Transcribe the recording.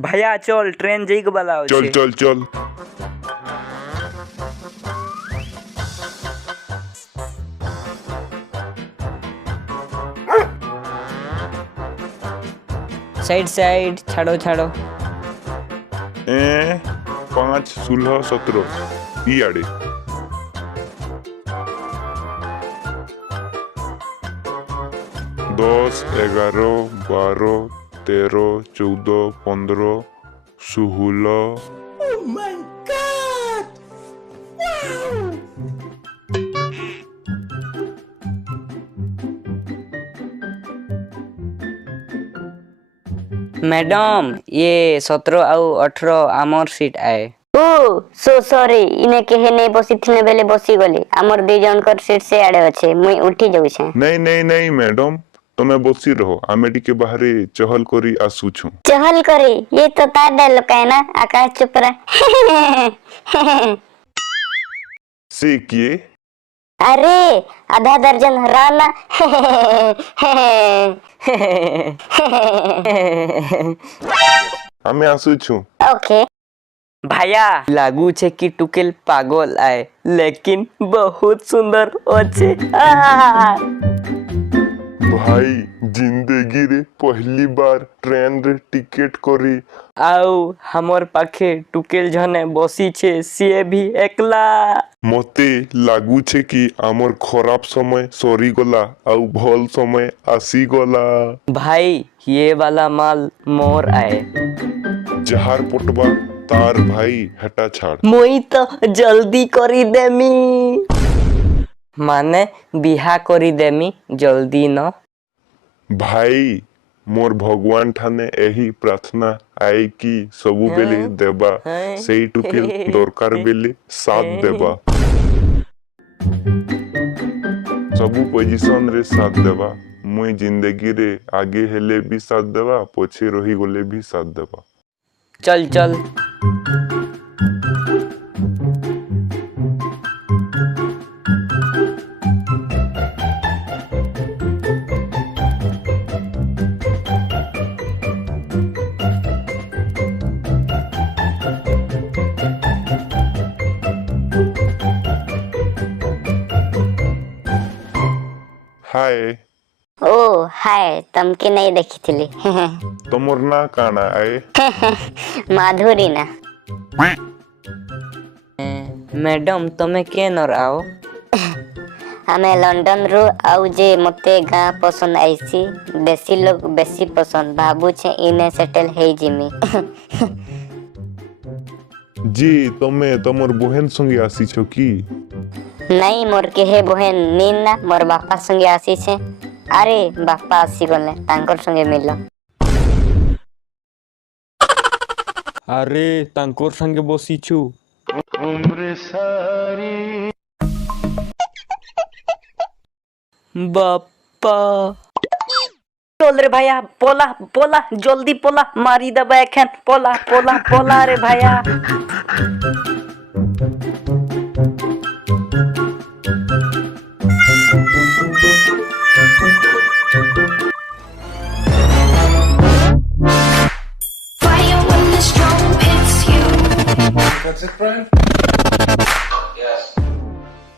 ভাইয়া চল ট্রেন যেই গলা আছে চল চল চল साइड साइड छाड़ो छाड़ो 5, 16, 17 इयाड़े 10, 11, 12, 13, 14, 15, 16 मैडम ये 17 आउ 18 आमर सीट आए। ओ सो सॉरी इने केहे नहीं बसी थिने बेले बसी गली हमर दे जन कर सीट से आड़े अच्छे मुई उठी जाउ छे। नहीं नहीं नहीं मैडम तमे बसी रहो आमे टिके बाहरे चहल करी आसु छु। चहल करी ये तो तार डायलॉग है ना आकाश चुप रहा। से किए अरे आधा दर्जन राना। आमे आसु छु। ओके भाइया लागू छे कि टुकेल पागल आए लेकिन बहुत सुंदर अच्छे। भाई जिंदगी रे पहली बार ट्रेन रे टिकट करी आउ हमर पाखे टुकेल जने बसी छे सिए भी एकला। मते लागू छे कि आमर खराब समय सरी गला आउ भल समय आसी गला। भाई ये वाला माल मोर आए। जहार पटवा तार भाई हटा छाड़। मुई तो जल्दी करी देमी माने बिहा करी देमी जल्दी न। भाई मोर भगवान ठाने एही प्रार्थना आए कि सबु बेले देबा सेई टुकेल दरकार बेले साथ देबा सबु पोजीशन रे साथ देबा मुई जिंदगी रे आगे हेले भी साथ देबा पछे रही गले भी साथ देबा। चल चल हाय ओ हाय तमके नहीं देखी थिली। तमोर ना काना आए माधुरी ना। मैडम तमे के नर आओ। हमें लंदन रु आउ जे मते गाँ पसंद आईसी बेसी लोग बेसी पसंद भाबू छे इने सेटल हे जिमी। जी तमे तमोर बहन संगे आसी छो की नहीं मोर के हे बहन नीन ना मोर बापा संगे आसी छे। अरे बापा आसी गले तांकर संगे मिलो। अरे तांकोर संगे बसी छु। उम्र सारी बापा चल रे भाइया पोला पोला जल्दी पोला मारी दबा एखन पोला पोला पोला रे भाइया। That's it, Brian?